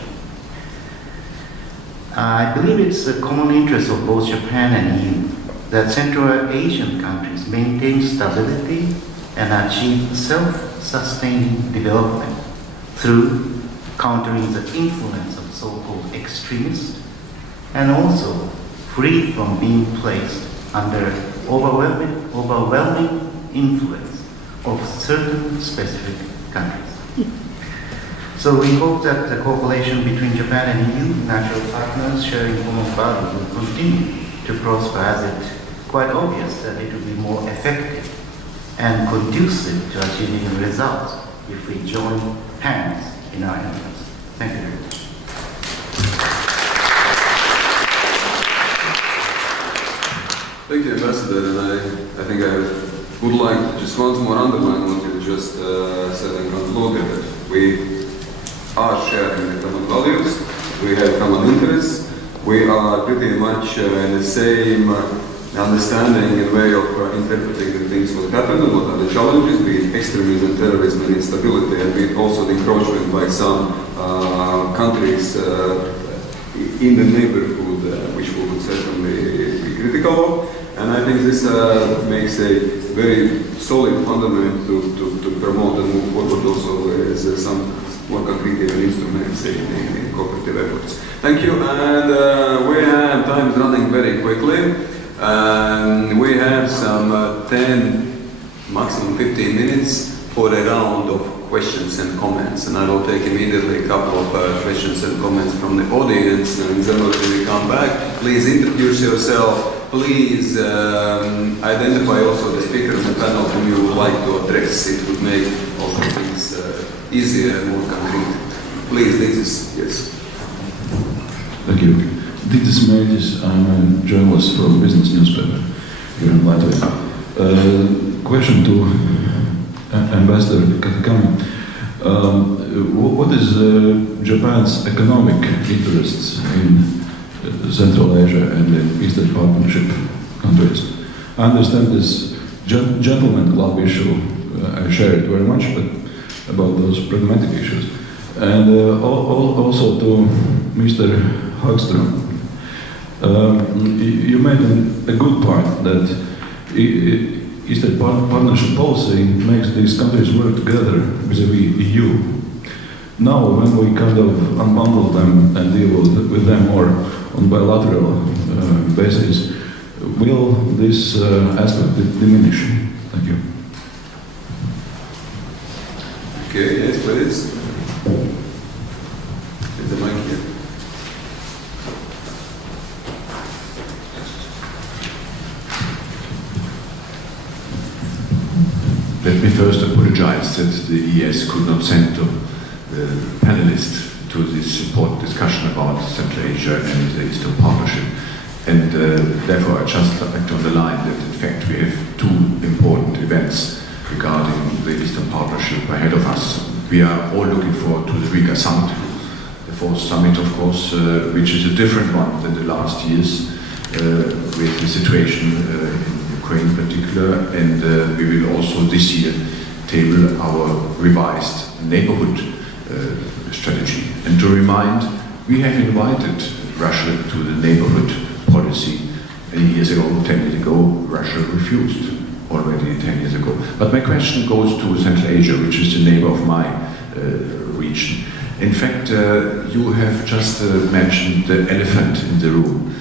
I believe it's a common interest of both Japan and EU that Central Asian countries maintain stability and achieve self-sustaining development through countering the influence of so-called extremists and also free from being placed under overwhelming influence of certain specific countries. So we hope that the cooperation between Japan and EU, natural partners sharing common values, will continue to prosper as it's quite obvious that it will be more effective and conducive to achieving results if we join hands in our efforts. Thank you very much. Thank you, Ambassador, and I think I would like to just once more underline what you just said and concluded that we are sharing the common values, we have common interests, we are pretty much in the same understanding and way of interpreting the things what happen and what are the challenges, be it extremism, terrorism and instability, and be it also the encroachment by some countries in the neighborhood, which we would certainly be critical of. And I think this makes a very solid fundament to promote and move forward also as some more concrete instruments in cooperative efforts. Thank you, and we have time is running very quickly. We have some 10, maximum 15 minutes for a round of questions and comments, and I will take immediately a couple of questions and comments from the audience, and then when we come back, please introduce yourself. Please identify also the speaker of the panel whom you would like to address. It would make also things easier and more concrete. Please, this is, yes. Thank you. Didzis Mēģis, I'm a journalist from a business newspaper here in Latvia. Question to Ambassador Katakami. What is Japan's economic interests in Central Asia and in Eastern Partnership countries? I understand this gentleman club issue, I share it very much, but about those pragmatic issues. And also to Mr. Hagstrom, you made a good point that Eastern Partnership policy makes these countries work together vis-à-vis EU. Now, when we kind of unbundle them and deal with them more on bilateral basis, will this aspect diminish? Thank you. Okay, yes, please. Get the mic here. Let me first apologize that the ES could not send the panelists to this important discussion about Central Asia and the Eastern Partnership. And therefore, I just like to underline that, in fact, we have two important events regarding the Eastern Partnership ahead of us. We are all looking forward to the Riga Summit, the fourth summit, of course, which is a different one than the last years, with the situation in Ukraine in particular, and we will also this year table our revised neighborhood strategy. And to remind, we have invited Russia to the neighborhood policy many years ago, 10 years ago. Russia refused already 10 years ago. But my question goes to Central Asia, which is the neighbor of my region. In fact, you have just mentioned the elephant in the room,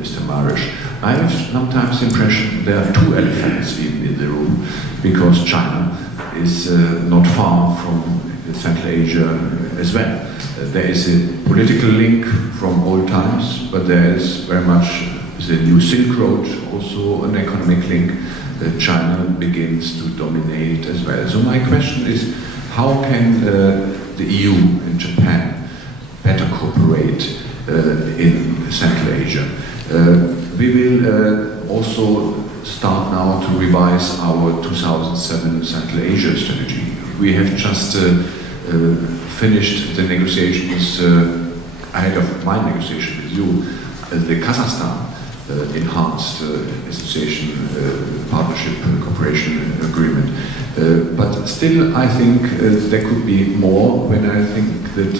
Mr. Marish. I have sometimes the impression there are two elephants in the room, because China is not far from Central Asia as well. There is a political link from old times, but there is very much the new Silk Road, also an economic link. China begins to dominate as well. So my question is, how can the EU and Japan better cooperate in Central Asia? We will also start now to revise our 2007 Central Asia strategy. We have just finished the negotiations ahead of my negotiation with you, the Kazakhstan enhanced association partnership cooperation agreement. But still, I think there could be more when I think that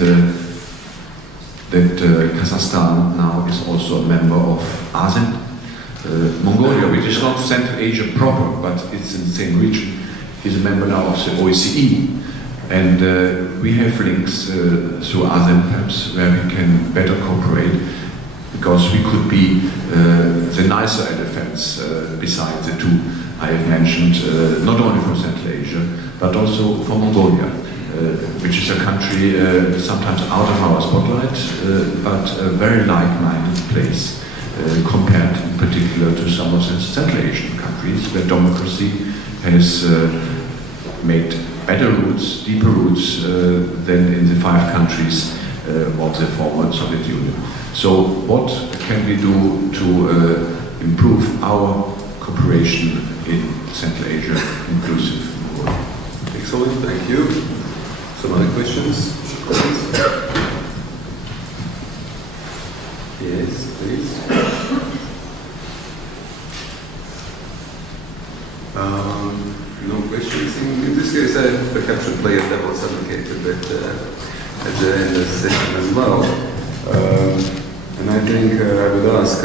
Kazakhstan now is also a member of ASEAN. Mongolia, which is not Central Asia proper, but it's in the same region, is a member now of the OSCE. And we have links through ASEAN perhaps where we can better cooperate, because we could be the nicer elephants besides the two I have mentioned, not only for Central Asia, but also for Mongolia, which is a country sometimes out of our spotlight, but a very like-minded place compared in particular to some of the Central Asian countries where democracy has made better roots, deeper roots than in the 5 countries of the former Soviet Union. So what can we do to improve our cooperation in Central Asia inclusive? Excellent, thank you. Some other questions? Yes, please. No questions. In this case, I perhaps should play a devil's advocate a bit at the end of the session as well. And I think I would ask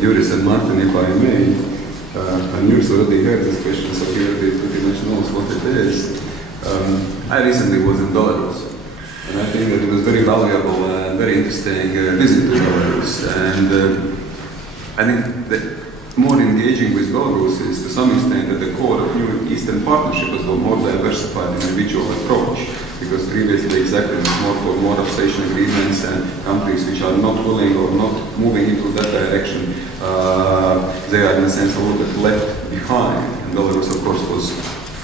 Juris and Martin, if I may. And Juris already heard this question, so he already pretty much knows what it is. I recently was in Belarus, and I think that it was very valuable and very interesting visit to Belarus. And I think that more engaging with Belarus is to some extent at the core of new Eastern Partnership as well, more diversified individual approach, because previously exactly it was more for more association agreements and countries which are not willing or not moving into that direction, they are in a sense a little bit left behind. And Belarus of course was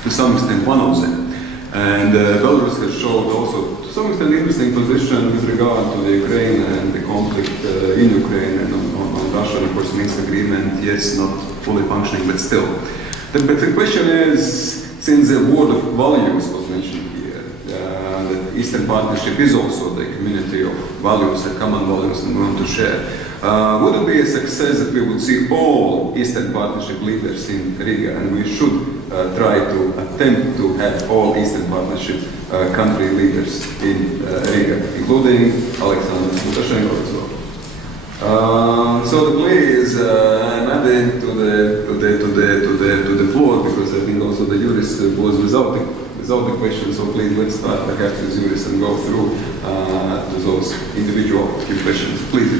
to some extent one of them. And Belarus has showed also to some extent interesting position with regard to the Ukraine and the conflict in Ukraine and on Russia, of course, Minsk agreement, yes, not fully functioning, but still. But the question is, since the word of values was mentioned here, Eastern Partnership is also the community of values and common values that we want to share. Would it be a success if we would see all Eastern Partnership leaders in Riga, and we should try to attempt to have all Eastern Partnership country leaders in Riga, including Alexander Lukashenko as well. So the play is I'm adding to the floor, because I think also the Juris was without the question. So please, let's start perhaps with Juris and go through to those individual questions. Please.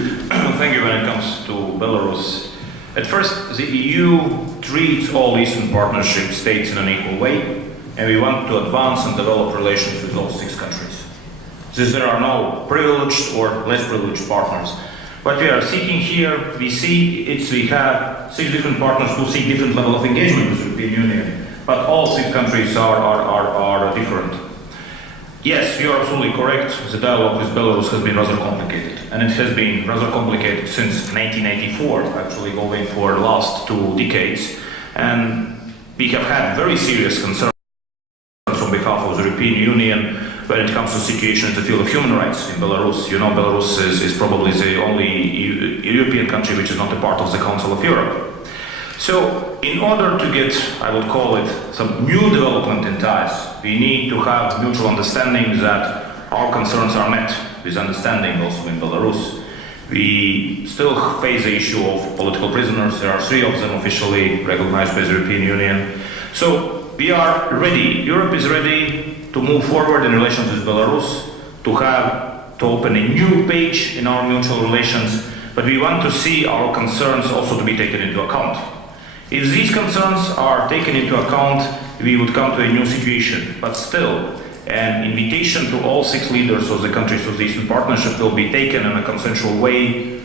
Thank you. When it comes to Belarus, at first the EU treats all Eastern Partnership states in an equal way, and we want to advance and develop relations with all 6 countries. Since there are no privileged or less privileged partners. What we are seeking here, we have 6 different partners who seek different level of engagement with the European Union, but all 6 countries are different. Yes, you are absolutely correct. The dialogue with Belarus has been rather complicated, and it has been rather complicated since 1994, actually going for the last 2 decades, and we have had very serious concerns on behalf of the European Union when it comes to situation in the field of human rights in Belarus. You know, Belarus is probably the only European country which is not a part of the Council of Europe. So, in order to get, I would call it, some new development in ties, we need to have mutual understanding that our concerns are met with understanding also in Belarus. We still face the issue of political prisoners. There are 3 of them officially recognized by the European Union. So, we are ready. Europe is ready to move forward in relations with Belarus, to open a new page in our mutual relations, but we want to see our concerns also to be taken into account. If these concerns are taken into account, we would come to a new situation, but still, an invitation to all 6 leaders of the countries of the Eastern Partnership will be taken in a consensual way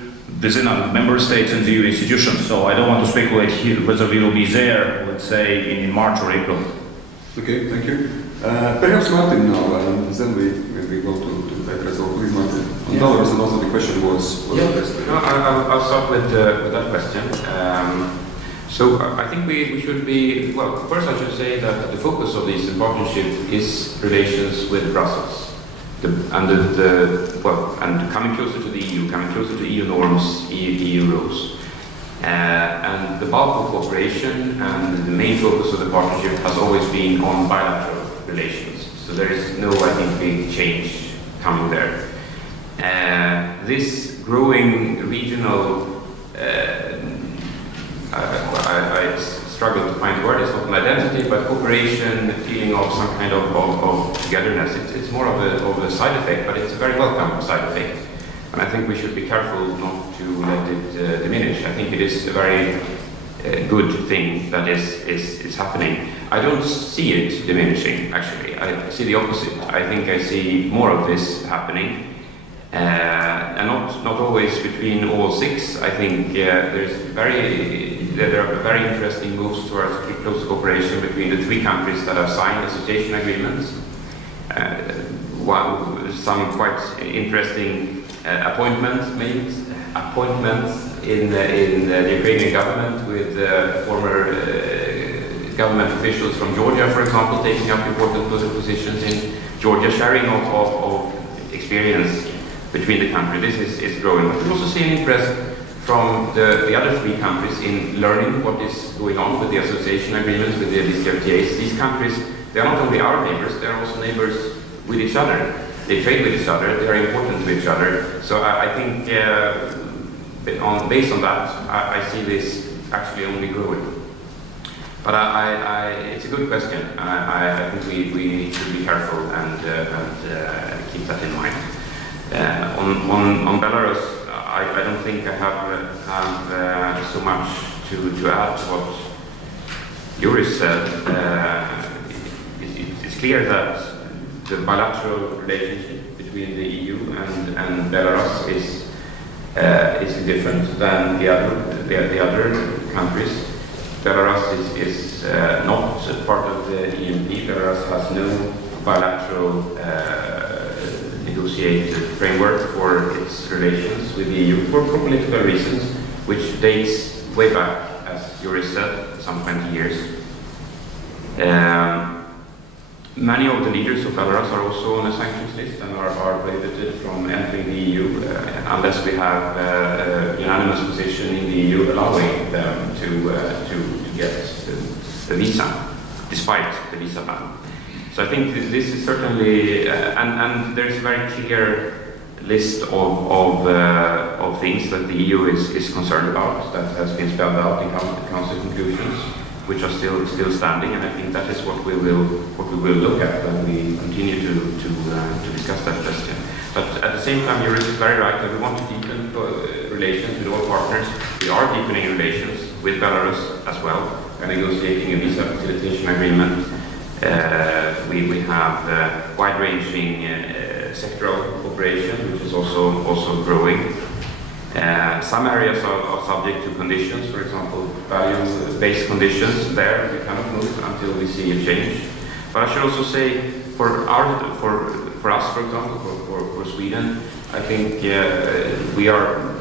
within our member states and the EU institutions. So I don't want to speculate here whether we will be there, let's say, in March or April. Okay, thank you. Perhaps Martin now, and then we go to Petr. So please, Martin. On Belarus, and also the question was addressed. No, I'll start with that question. So I think we should be, well, first I should say that the focus of the Eastern Partnership is relations with Brussels. And coming closer to the EU, coming closer to EU norms, EU rules. And the bulk of cooperation and the main focus of the partnership has always been on bilateral relations. So there is no, I think, big change coming there. This growing regional, I struggle to find the word, it's not an identity, but cooperation, the feeling of some kind of togetherness. It's more of a side effect, but it's a very welcome side effect. And I think we should be careful not to let it diminish. I think it is a very good thing that is happening. I don't see it diminishing, actually. I see the opposite. I think I see more of this happening. And not always between all 6. I think there are very interesting moves towards close cooperation between the 3 countries that have signed association agreements. Some quite interesting appointments in the Ukrainian government, with former government officials from Georgia, for example, taking up important positions in Georgia, sharing of experience between the countries. This is growing. But we also see an interest from the other 3 countries in learning what is going on with the association agreements, with the DCFTAs. These countries, they are not only our neighbors, they are also neighbors with each other. They trade with each other, they are important to each other. So I think based on that, I see this actually only growing. But it's a good question. I think we should be careful and keep that in mind. On Belarus, I don't think I have so much to add to what Juris said. It's clear that the bilateral relationship between the EU and Belarus is different than the other countries. Belarus is not part of the EMP. Belarus has no bilateral negotiated framework for its relations with the EU for political reasons, which dates way back, as Juris said, some 20 years. Many of the leaders of Belarus are also on a sanctions list and are prohibited from entering the EU unless we have a unanimous position in the EU allowing them to get the visa, despite the visa ban. So I think this is certainly, and there's a very clear list of things that the EU is concerned about that has been spelled out in Council conclusions, which are still standing, and I think that is what we will look at when we continue to discuss that question. But at the same time, Juris is very right that we want to deepen relations with all partners. We are deepening relations with Belarus as well, and negotiating a visa facilitation agreement. We have wide-ranging sectoral cooperation, which is also growing. Some areas are subject to conditions, for example, value-based conditions. There we cannot move until we see a change. But I should also say, for us, for example, for Sweden, I think we are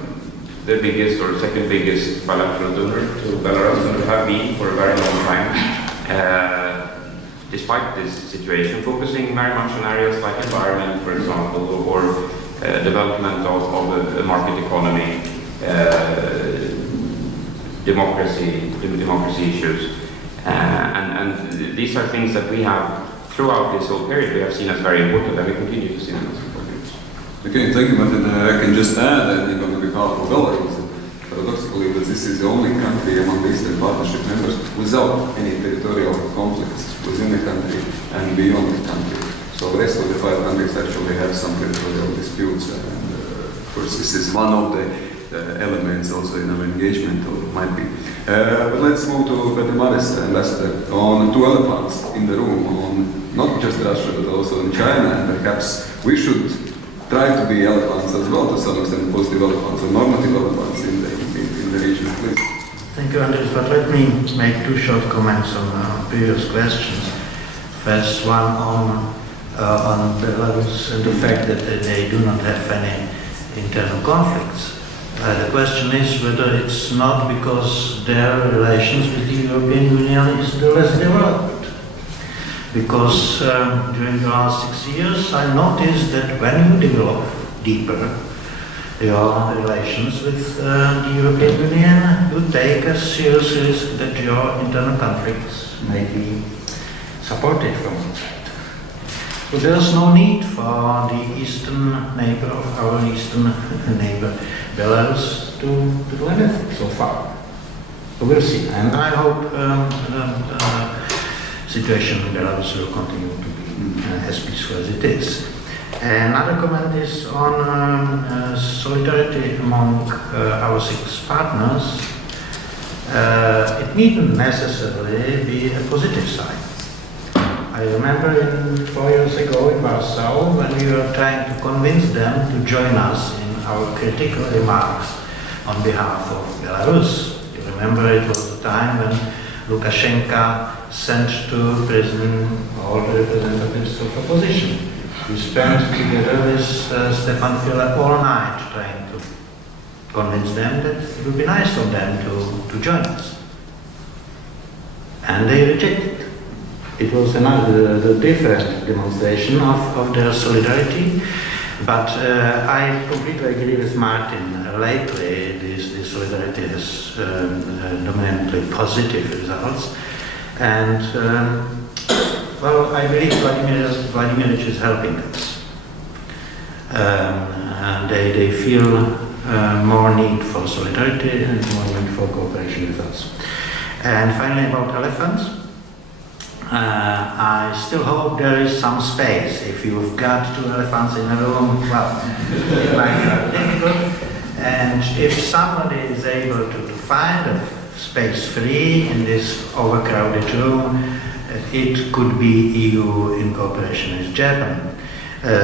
the biggest or second biggest bilateral donor to Belarus, and we have been for a very long time. Despite this situation, focusing very much on areas like environment, for example, or development of the market economy, democracy issues, and these are things that we have throughout this whole period we have seen as very important, and we continue to see them as important. Okay, thank you, Martin. I can just add, I think, on behalf of Belarus, paradoxically, that this is the only country among the Eastern Partnership members without any territorial conflicts within the country and beyond the country. So the rest of the 5 countries actually have some territorial disputes, and of course this is one of the elements also in our engagement, or it might be. But let's move to Petr, Ambassador, on 2 elephants in the room, on not just Russia but also in China, and perhaps we should try to be elephants as well, to some extent, positive elephants or normative elephants in the region, please. Thank you, Andris, but let me make 2 short comments on previous questions. First one on Belarus and the fact that they do not have any internal conflicts. The question is whether it's not because their relations with the European Union is less developed. Because during the last 6 years I noticed that when you develop deeper your relations with the European Union, you take a serious risk that your internal conflicts may be supported from outside. So there's no need for the eastern neighbor of our eastern neighbor, Belarus, to do anything so far. So we'll see. And I hope the situation in Belarus will continue to be as peaceful as it is. Another comment is on solidarity among our 6 partners. It needn't necessarily be a positive side. I remember 4 years ago in Warsaw when we were trying to convince them to join us in our critical remarks on behalf of Belarus. You remember it was the time when Lukashenko sent to prison all the representatives of opposition. We spent together with Stefan Fila all night trying to convince them that it would be nice of them to join us. And they rejected. It was another different demonstration of their solidarity, but I completely agree with Martin. Lately, this solidarity has dominantly positive results, and well, I believe Vladimir is helping us. And they feel more need for solidarity and more need for cooperation with us. And finally, about elephants. I still hope there is some space. If you've got 2 elephants in a room, well, it might be difficult. And if somebody is able to find a space free in this overcrowded room, it could be EU in cooperation with Japan.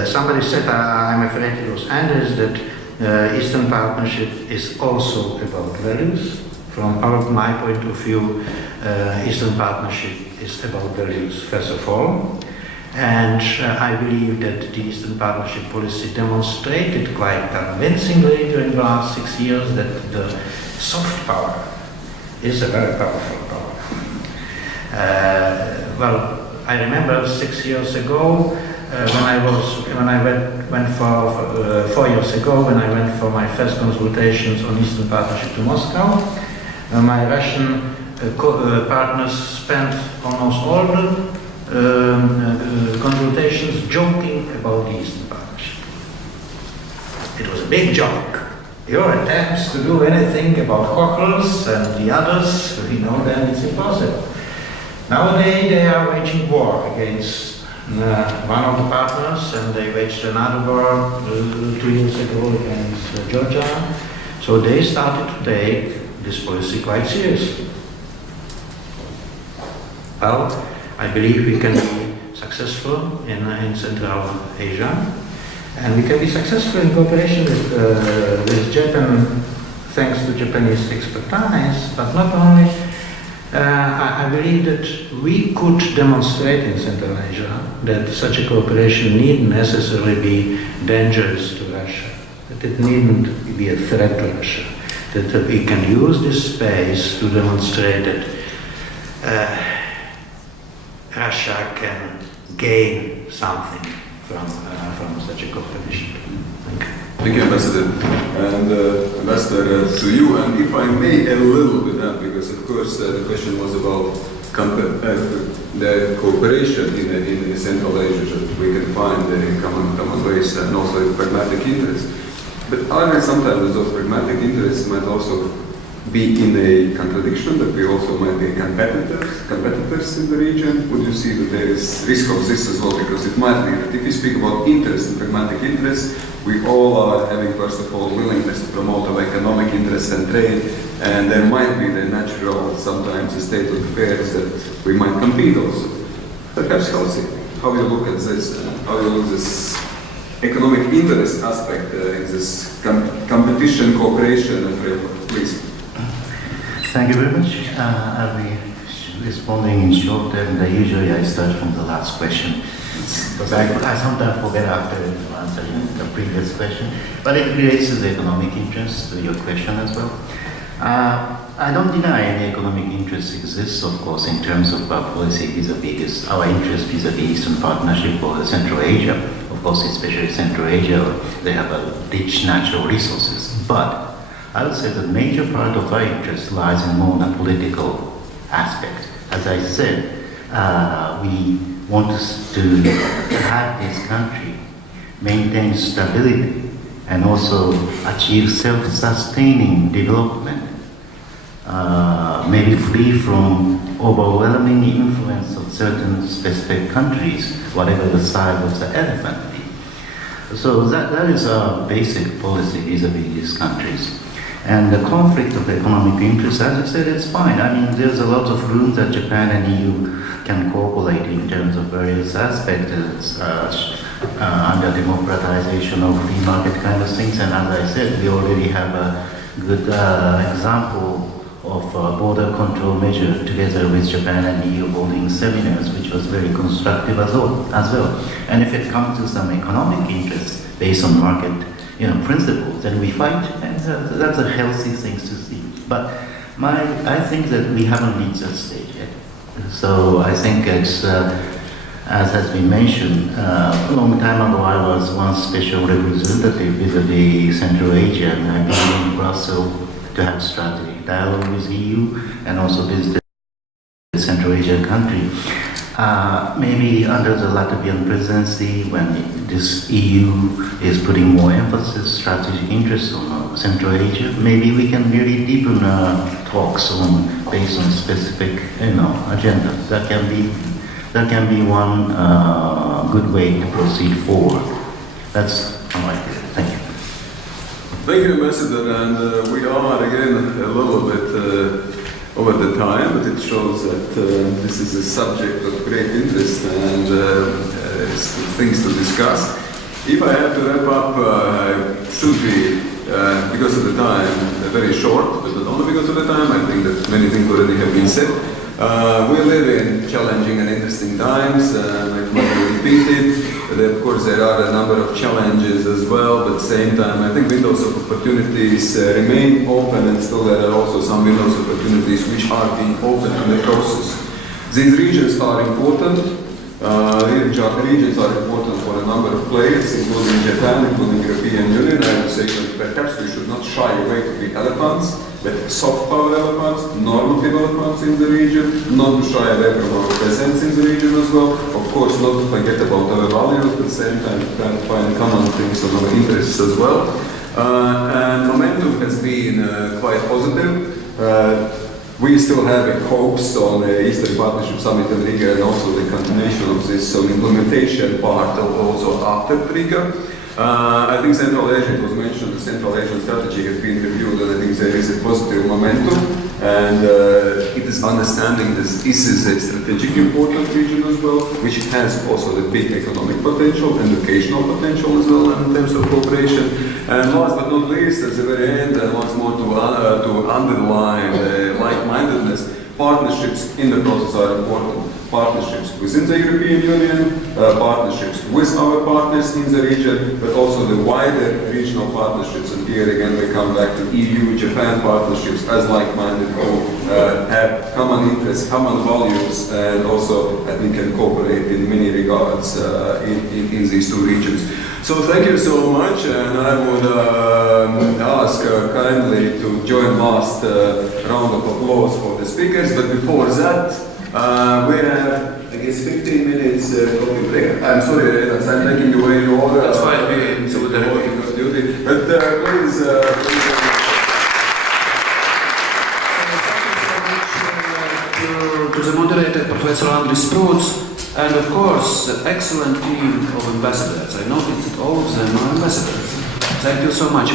Somebody said, I'm afraid it was Andris, that Eastern Partnership is also about values. From my point of view, Eastern Partnership is about values first of all, and I believe that the Eastern Partnership policy demonstrated quite convincingly during the last 6 years that the soft power is a very powerful power. Well, I remember 6 years ago, when I went for 4 years ago, when I went for my first consultations on Eastern Partnership to Moscow, my Russian partners spent almost all the consultations joking about the Eastern Partnership. It was a big joke. Your attempts to do anything about Kochels and the others, we know that it's impossible. Nowadays they are waging war against one of the partners, and they waged another war 2 years ago against Georgia. So they started to take this policy quite seriously. Well, I believe we can be successful in Central Asia, and we can be successful in cooperation with Japan, thanks to Japanese expertise, but not only. I believe that we could demonstrate in Central Asia that such a cooperation need necessarily be dangerous to Russia, that it needn't be a threat to Russia, that we can use this space to demonstrate that Russia can gain something from such a cooperation. Thank you. Thank you, Ambassador. And Ambassador, to you, and if I may a little bit add, because of course the question was about the cooperation in Central Asia that we can find in common ways and also pragmatic interests. But I think sometimes those pragmatic interests might also be in a contradiction, that we also might be competitors in the region. Would you see that there is risk of this as well? Because it might be that if we speak about interest and pragmatic interests, we all are having, first of all, willingness to promote our economic interests and trade, and there might be the natural, sometimes, a state of affairs that we might compete also. Perhaps healthy. How you look at this, how you look at this economic interest aspect in this competition, cooperation, and framework, please. Thank you very much. I'll be responding in short, and usually I start from the last question, because I sometimes forget after answering the previous question, but it relates to the economic interest, to your question as well. I don't deny any economic interest exists, of course, in terms of our policy vis-a-vis our interest vis-a-vis Eastern Partnership or Central Asia. Of course, especially Central Asia, they have a rich natural resources. But I would say the major part of our interest lies in more the political aspect. As I said, we want to have this country maintain stability and also achieve self-sustaining development, maybe free from overwhelming influence of certain specific countries, whatever the size of the elephant be. So that is our basic policy vis-a-vis these countries. And the conflict of economic interest, as I said, it's fine. I mean, there's a lot of room that Japan and EU can cooperate in terms of various aspects, under democratization of free market kind of things. And as I said, we already have a good example of border control measure together with Japan and EU holding seminars, which was very constructive as well. And if it comes to some economic interests based on market principles, then we fight, and that's a healthy thing to see. But I think that we haven't reached that stage yet. So I think it's, as has been mentioned, a long time ago I was one special representative vis-a-vis Central Asia, and I've been in Brussels to have strategic dialogue with EU and also visit the Central Asian country. Maybe under the Latvian presidency, when this EU is putting more emphasis, strategic interest on Central Asia, maybe we can really deepen talks based on specific, agenda. That can be one good way to proceed forward. That's how I feel. Thank you. Thank you, Ambassador. And we are again a little bit over the time, but it shows that this is a subject of great interest and things to discuss. If I have to wrap up, should be, because of the time, very short, but not only because of the time. I think that many things already have been said. We live in challenging and interesting times, like might be repeated. Of course, there are a number of challenges as well, but at the same time, I think windows of opportunities remain open, and still there are also some windows of opportunities which are being opened in the process. These regions are important. Regions are important for a number of players, including Japan, including European Union. I would say that perhaps we should not shy away to be elephants, but soft power elephants, normative elephants in the region, not to shy away from our presence in the region as well. Of course, not to forget about our values, but at the same time try to find common things and our interests as well. And momentum has been quite positive. We still have hopes on the Eastern Partnership Summit in Riga and also the continuation of this implementation part also after Riga. I think Central Asia, it was mentioned, the Central Asian strategy has been reviewed, and I think there is a positive momentum, and it is understanding this is a strategically important region as well, which has also the big economic potential, educational potential as well in terms of cooperation. And last but not least, at the very end, once more to underline like-mindedness, partnerships in the process are important. Partnerships within the European Union, partnerships with our partners in the region, but also the wider regional partnerships. And here again we come back to EU-Japan partnerships as like-minded who have common interests, common values, and also I think can cooperate in many regards in these two regions. So thank you so much, and I would ask kindly to join last round of applause for the speakers. But before that, we have, I guess, 15 minutes coffee break. I'm sorry, Renas, I'm taking away your order. That's fine, we do the duty. But please. To the moderator, Professor Andris Sprūds, and of course, the excellent team of ambassadors. I noticed that all of them are ambassadors. Thank you so much.